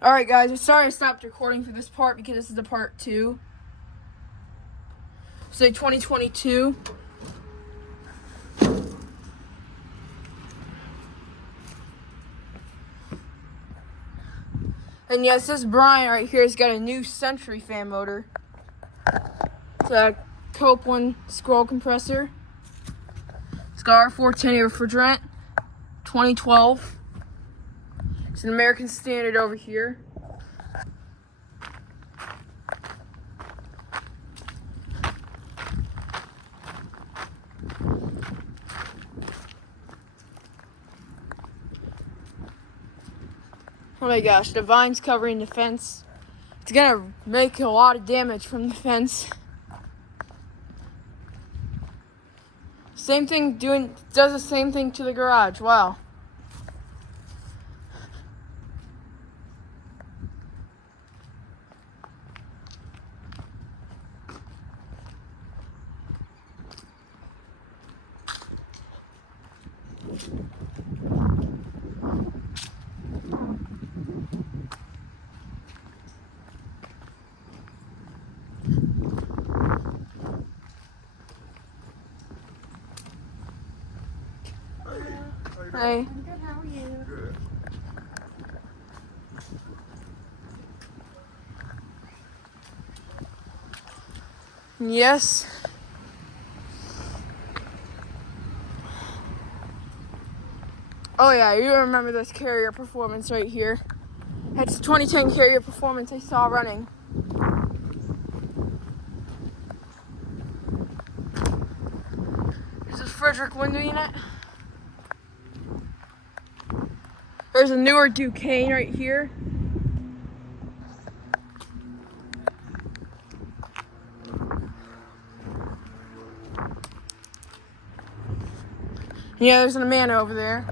Alright guys, I'm sorry I stopped recording for this part because this is the part 2. So 2022. And yes, this Bryant right here has got a new Sentry fan motor. It's a Copeland scroll compressor. It's got R410A refrigerant, 2012. It's an American Standard over here. Oh my gosh, the vine's covering the fence. It's gonna make a lot of damage from the fence. Same thing does the same thing to the garage. Wow. Hey. I'm good, how are you? Good. Yes. Oh yeah, you remember this Carrier Performance right here. It's a 2010 Carrier Performance I saw running. There's a Frederick window unit. There's a newer Duquesne right here. Yeah, there's an Amana over there.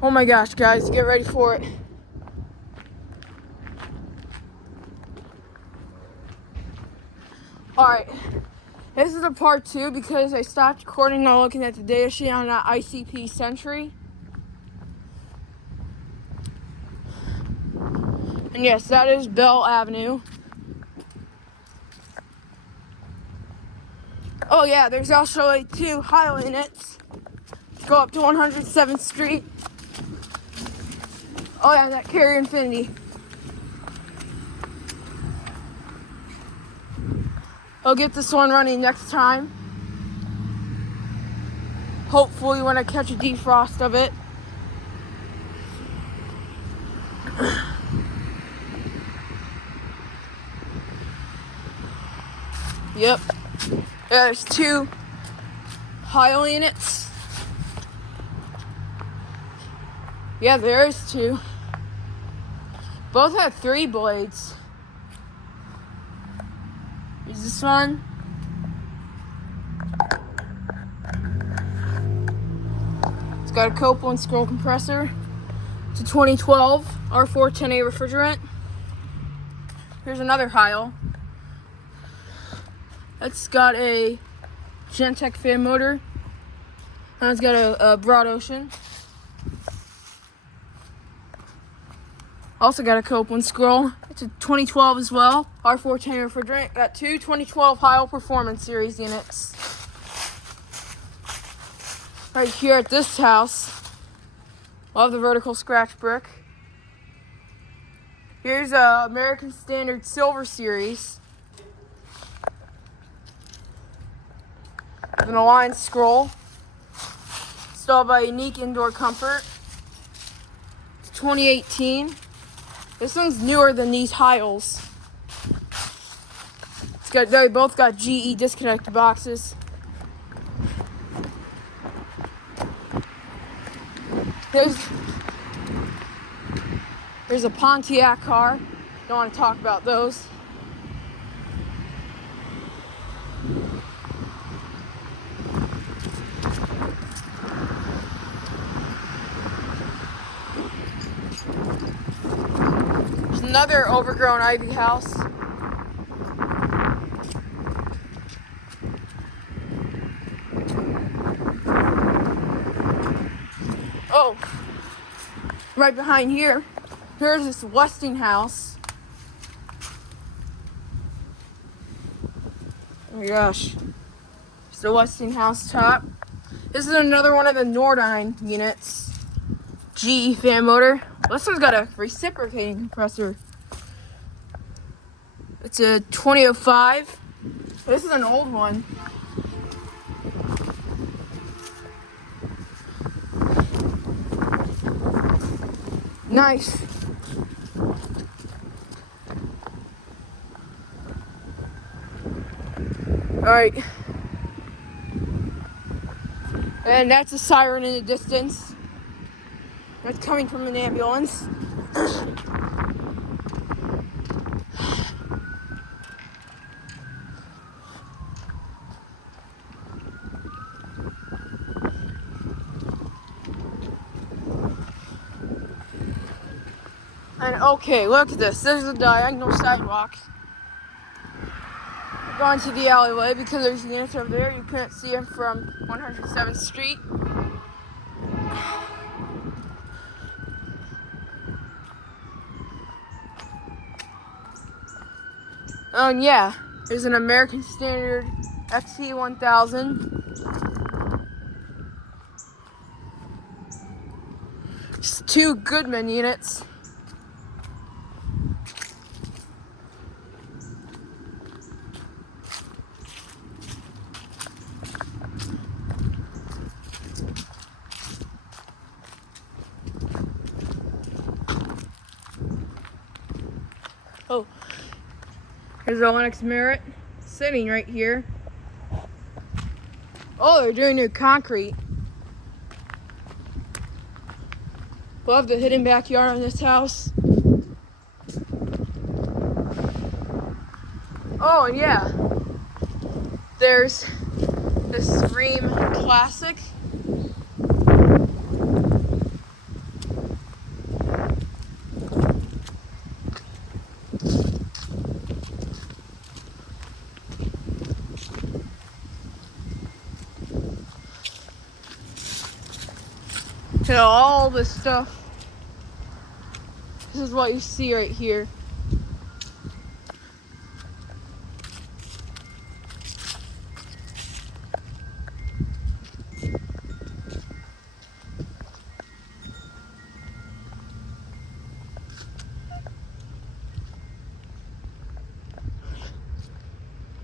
Oh my gosh, guys, get ready for it. Alright, this is a part 2 because I stopped recording while looking at the data sheet on that ICP Sentry. And yes, that is Bell Avenue. Oh yeah, there's also like 2 Heil units. Go up to 107th Street. Oh yeah, that Carrier Infinity. I'll get this one running next time. Hopefully when I catch a defrost of it. Yep. There's 2 Heil units. Yeah, there is 2. Both have 3 blades. Is this one? It's got a Copeland scroll compressor. It's a 2012 R410A refrigerant. Here's another Heil. It's got a Gentech fan motor. And it's got a Broad Ocean. Also got a Copeland scroll. It's a 2012 as well. R410 refrigerant. Got 2 2012 Heil Performance series units. Right here at this house. Love the vertical scratch brick. Here's a American Standard Silver Series. With an aligned scroll. Installed by Unique Indoor Comfort. It's 2018. This one's newer than these Heils. They both got GE disconnect boxes. There's a Pontiac car. Don't want to talk about those. There's another overgrown ivy house. Right behind here, here's this Westinghouse. Oh my gosh. It's the Westinghouse top. This is another one of the Nordyne units. GE fan motor. This one's got a reciprocating compressor. It's a 2005. This is an old one. Nice. Alright. And that's a siren in the distance. That's coming from an ambulance. And okay, look at this. There's a diagonal sidewalk going to the alleyway because there's units over there. You couldn't see them from 107th Street. Oh, and yeah, there's an American Standard XE1000. It's 2 Goodman units. Oh, here's the Lennox Merit sitting right here. Oh, they're doing new concrete. Love the hidden backyard on this house. Oh, and yeah, there's this Rheem Classic. You know, all this stuff. This is what you see right here.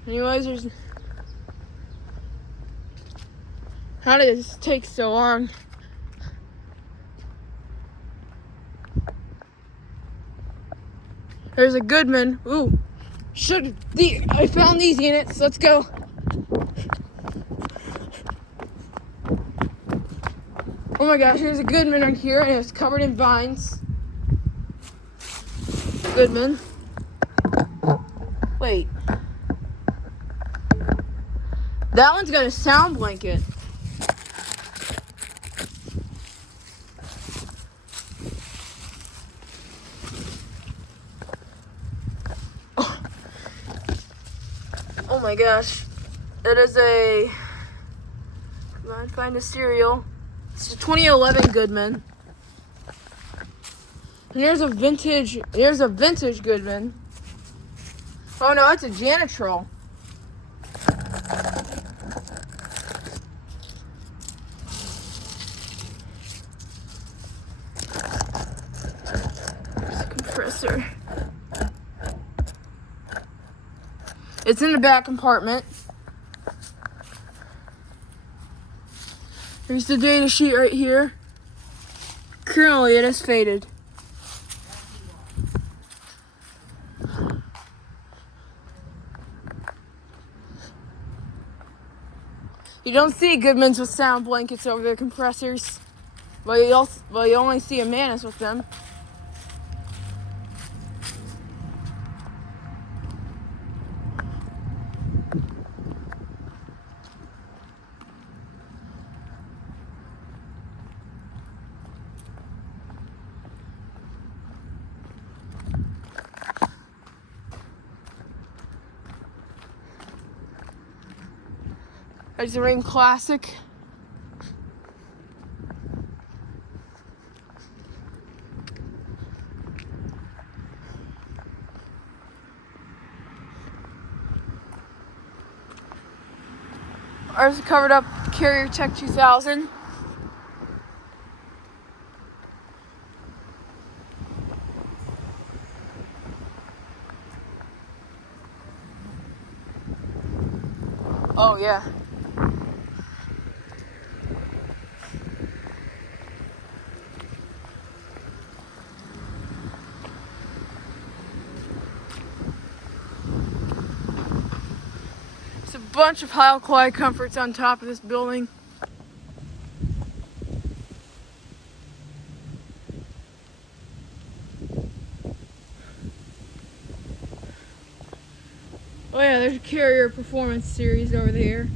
Anyways, there's... How did this take so long? There's a Goodman. Ooh, I found these units. Let's go. Oh my gosh, there's a Goodman right here, and it's covered in vines. Goodman. Wait. That one's got a sound blanket. Oh my gosh. It is a... Come on, find a serial. It's a 2011 Goodman. And here's a vintage Goodman. Oh no, it's a Janitrol. There's a compressor. It's in the back compartment. Here's the data sheet right here. Currently, it is faded. You don't see Goodmans with sound blankets over their compressors, but you only see a Manus with them. There's the Rheem Classic. Ours is covered up Carrier Tech 2000. Oh yeah. There's a bunch of Heil quiet comforts on top of this building. Oh yeah, there's a Carrier Performance series over there.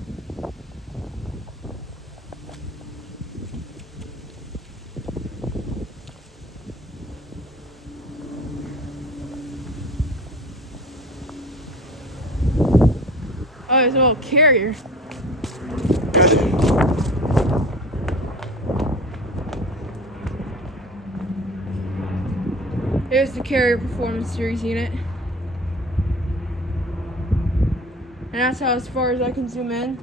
Oh, there's a little Carrier. There's the Carrier Performance series unit. And that's how as far as I can zoom in.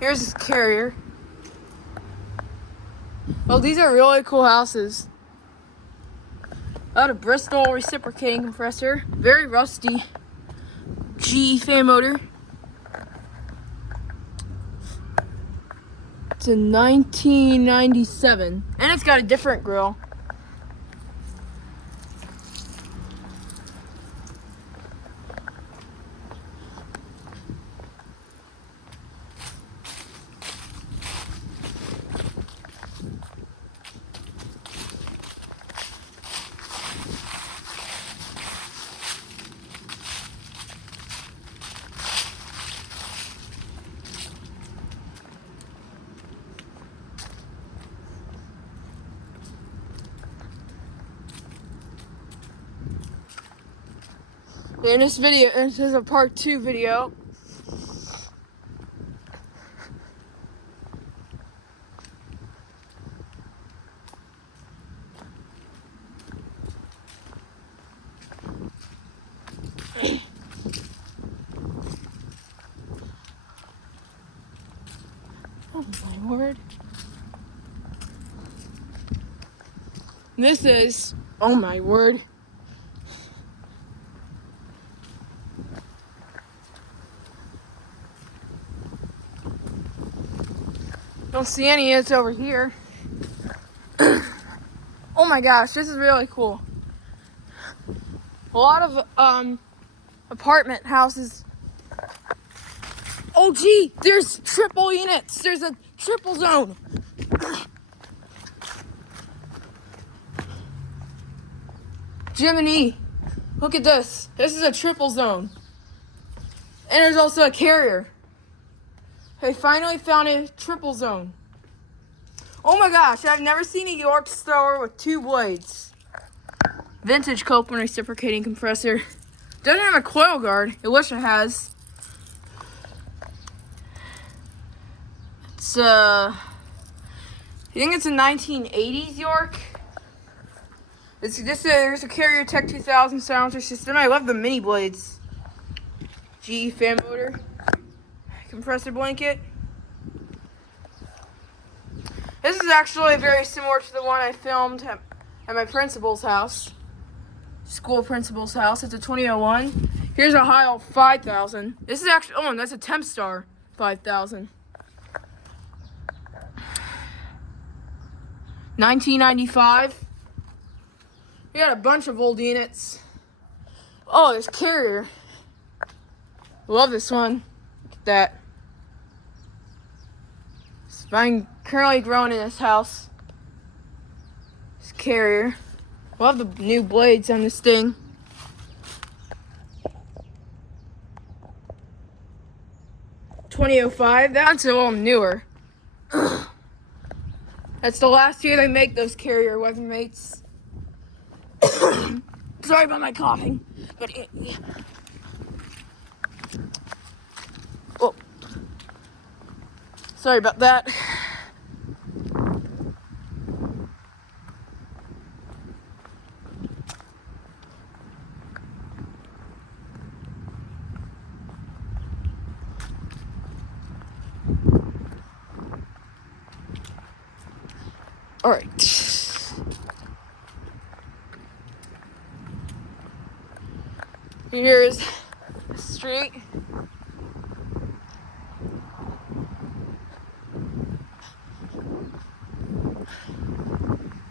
Here's this Carrier. Oh, these are really cool houses. Out of Bristol reciprocating compressor. Very rusty. GE fan motor. It's a 1997. And it's got a different grill. In this video, this is a part 2 video. Oh my word. This is, oh my word. Don't see any, it's over here. Oh my gosh, this is really cool. A lot of apartment houses. Oh gee, there's triple units. There's a triple zone. Jiminy, look at this. This is a triple zone. And there's also a Carrier. I finally found a triple zone. Oh my gosh, I've never seen a York thrower with 2 blades. Vintage Copeland reciprocating compressor. Doesn't have a coil guard. I wish it has. It's I think it's a 1980s York. There's a Carrier Tech 2000 silencer system. I love the mini blades. GE fan motor. Compressor blanket. This is actually very similar to the one I filmed at my principal's house. School principal's house. It's a 2001. Here's a Heil 5000. This is actually, oh, and that's a Tempstar 5000. 1995. We got a bunch of old units. Oh, there's Carrier. Love this one. Look at that. I'm currently growing in this house. This Carrier. Love the new blades on this thing. $20.05. That's a little newer. That's the last year they make those Carrier Weathermates. Sorry about my coughing, but oh, sorry about that. All right. Here's the street.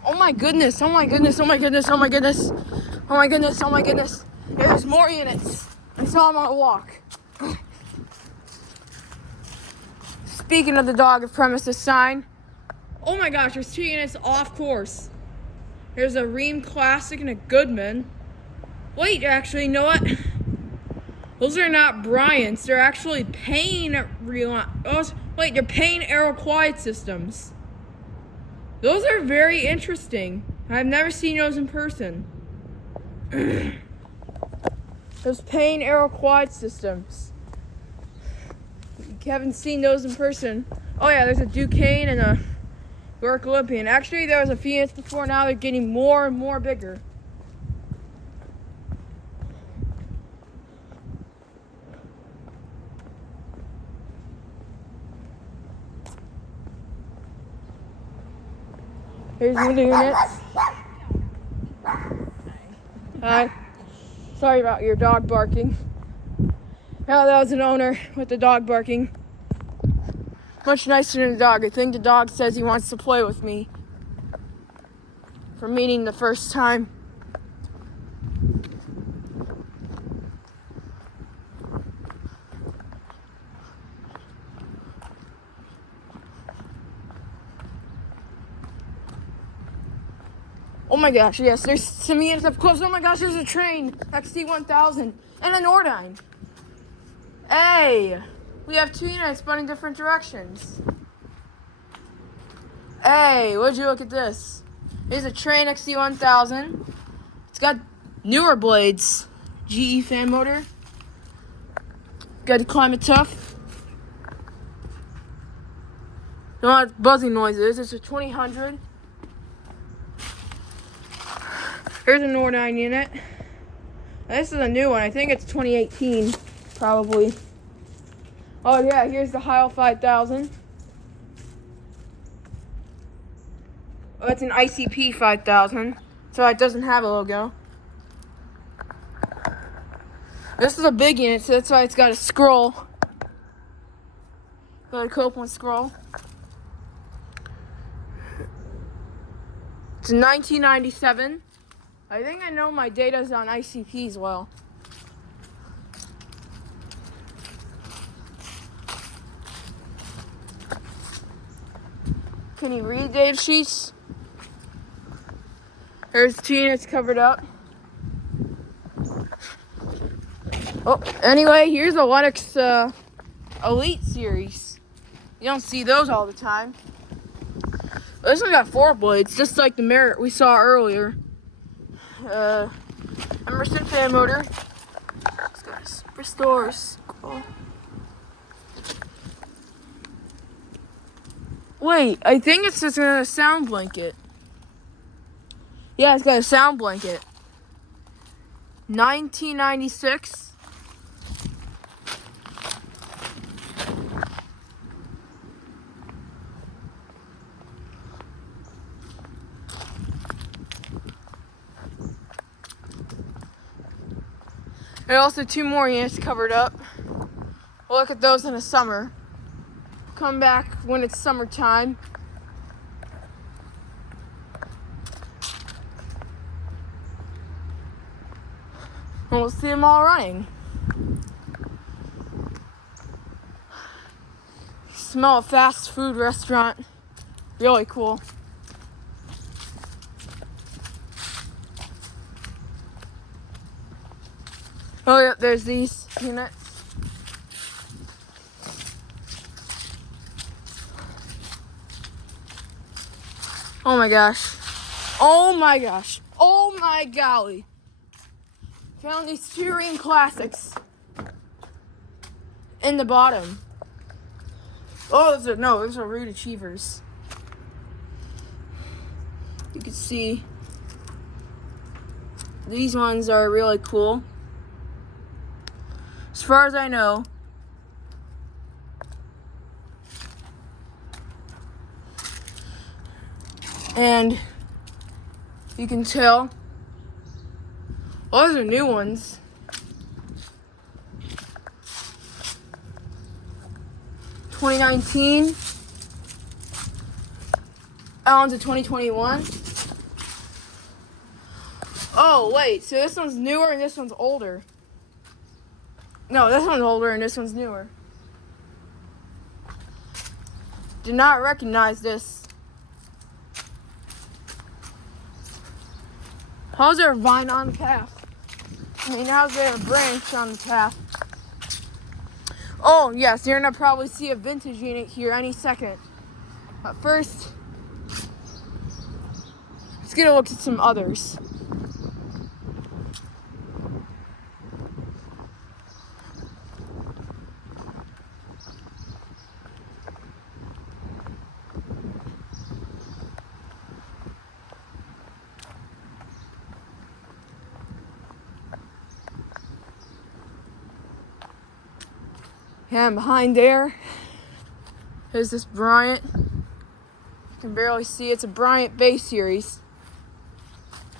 Oh my goodness, oh my goodness, oh my goodness, oh my goodness. Oh my goodness, oh my goodness. There's more units. I saw them on a walk. Speaking of the dog premises sign, oh my gosh, there's 2 units off course. There's a Rheem Classic and a Goodman. Wait, actually, you know what? Those are not Bryant's. They're actually Payne wait, they're Payne Aero Quiet Systems. Those are very interesting. I've never seen those in person. Those Payne Aero Quiet Systems. You haven't seen those in person. Oh yeah, there's a Duquesne and a York Olympian. Actually, there was a few units before. Now they're getting more and more bigger. Here's one of the units. Hi. Sorry about your dog barking. Oh, that was an owner with the dog barking. Much nicer than the dog. I think the dog says he wants to play with me for meeting the first time. Oh my gosh, yes, there's some units up close. Oh my gosh, there's a Trane XE1000 and a Nordyne. Hey, we have 2 units running different directions. Hey, would you look at this? Here's a Trane XE1000. It's got newer blades, GE fan motor. Got the climate tough. Don't have buzzing noises. It's a 2000. Here's a Nordyne unit. This is a new one. I think it's 2018, probably. Oh yeah, here's the Heil 5000. Oh, it's an ICP 5000, so it doesn't have a logo. This is a big unit, so that's why it's got a scroll. Got a Copeland scroll. It's 1997. I think I know my data's on ICP as well. Can you read data sheets? There's 2 units covered up. Oh, anyway, here's a Lennox Elite series. You don't see those all the time. This one got 4 blades, just like the Merit we saw earlier. Emerson fan motor. It's got a restore scroll. Wait, I think it's just a sound blanket. Yeah, it's got a sound blanket. 1996. There are also 2 more units covered up. We'll look at those in the summer. Come back when it's summertime. And we'll see them all running. Smell a fast food restaurant. Really cool. Oh, yep, there's these units. Oh my gosh. Oh my gosh. Oh my golly. Found these 2 Rheem Classics in the bottom. Oh, those are Ruud Achievers. You can see these ones are really cool. As far as I know, And you can tell, well, those are new ones. (2019) Allen's a 2021. Oh wait, so this one's newer and this one's older. No, this one's older and this one's newer. Did not recognize this. How's there a vine on the calf? I mean, how's there a branch on the calf? Oh yes, you're gonna probably see a vintage unit here any second. But first, let's get a look at some others. And behind there is this Bryant. You can barely see it's a Bryant base series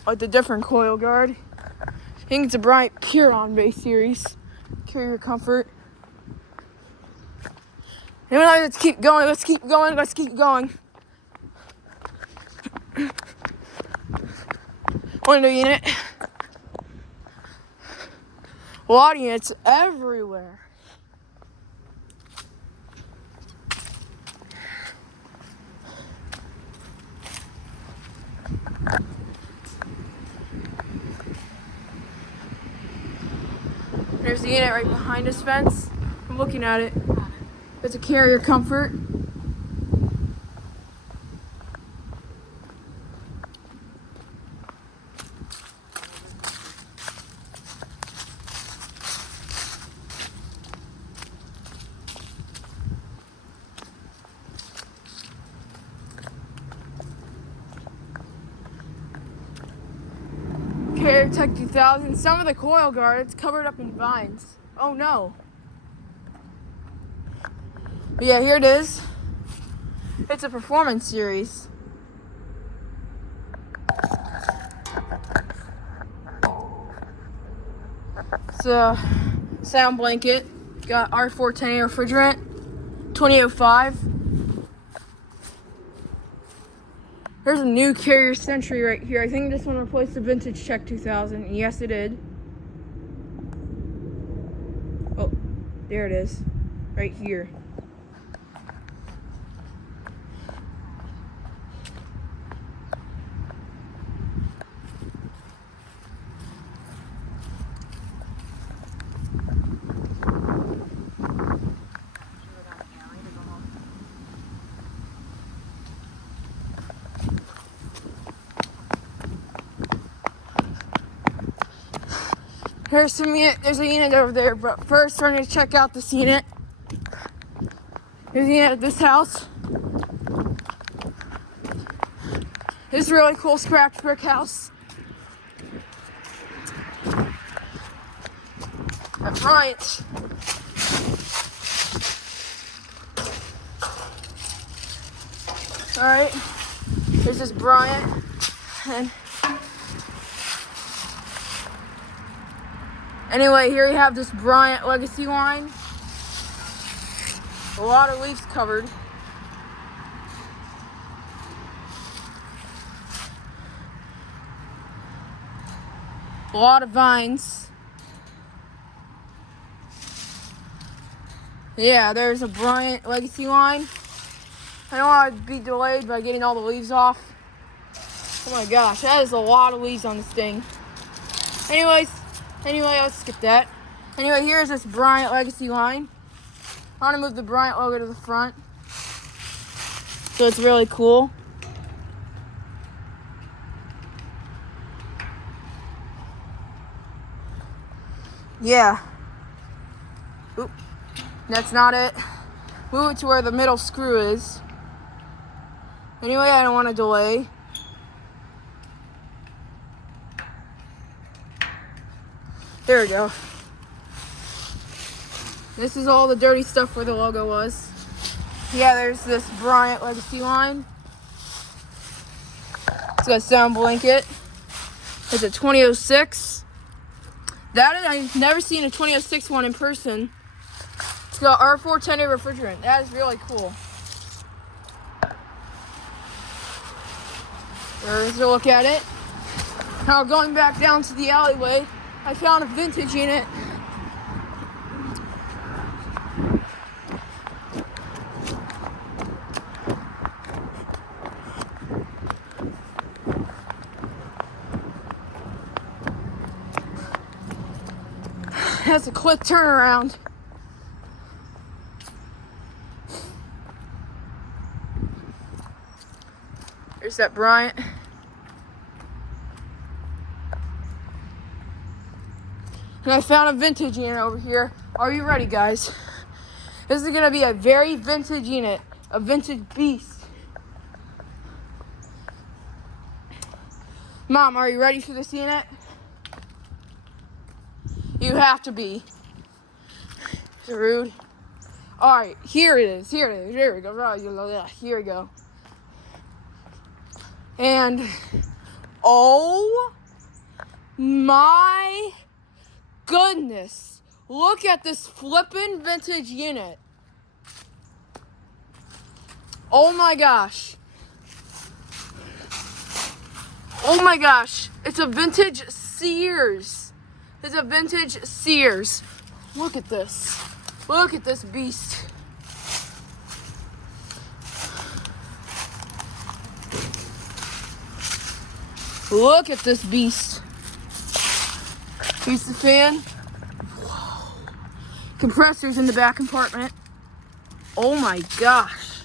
with a different coil guard. I think it's a Bryant Puron base series. Carrier comfort. Anyway, let's keep going. Let's keep going. Let's keep going. Window unit. A lot of units everywhere. There's the unit right behind this fence. I'm looking at it. It's a Carrier comfort. Carrier Tech 2000. Some of the coil guard, it's covered up in vines. Oh no. But yeah, here it is. It's a Performance series. It's a sound blanket. Got R410A refrigerant. 2005. There's a new Carrier Sentry right here. I think this one replaced the Vintage Tech 2000. And yes, it did. Oh, there it is. Right here. There's a unit over there, but first we're going to check out this unit. There's a unit at this house. This really cool scratch brick house. At Bryant. Alright, there's this Bryant, and anyway, here you have this Bryant Legacy line. A lot of leaves covered. A lot of vines. Yeah, there's a Bryant Legacy line. I don't want to be delayed by getting all the leaves off. Oh my gosh, that is a lot of leaves on this thing. Anyway, let's skip that. Anyway, here's this Bryant Legacy line. I want to move the Bryant logo to the front. So it's really cool. Yeah. Oop. That's not it. Move it to where the middle screw is. Anyway, I don't want to delay. There we go. This is all the dirty stuff where the logo was. Yeah, there's this Bryant Legacy line. It's got a sound blanket. It's a 2006. I've never seen a 2006 one in person. It's got R410A refrigerant. That is really cool. There's a look at it. Now going back down to the alleyway, I found a vintage unit. Has a quick turnaround. There's that Bryant. And I found a vintage unit over here. Are you ready, guys? This is gonna be a very vintage unit, a vintage beast. Mom, are you ready for this unit? You have to be. Is it rude? All right, here it is. Here it is. Here we go. Here we go. And oh my goodness, look at this flippin' vintage unit. Oh my gosh. Oh my gosh, it's a vintage Sears. It's a vintage Sears. Look at this. Look at this beast. Look at this beast. Here's the fan. Whoa. Compressors in the back compartment. Oh my gosh.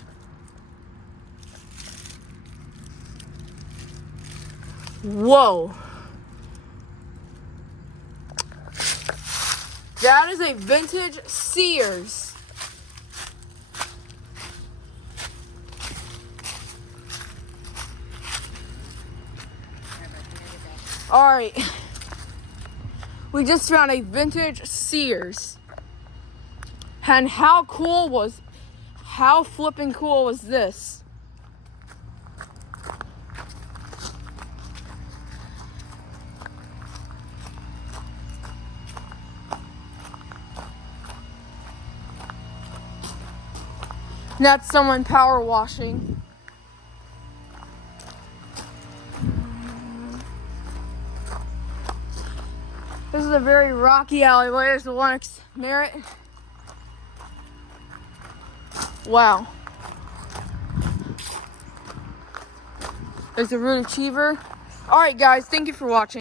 Whoa. That is a vintage Sears. All right. We just found a vintage Sears. And how flippin' cool was this? That's someone power washing. This is a very rocky alleyway. There's the Lennox Merit. Wow. There's the Ruud Achiever. All right, guys, thank you for watching.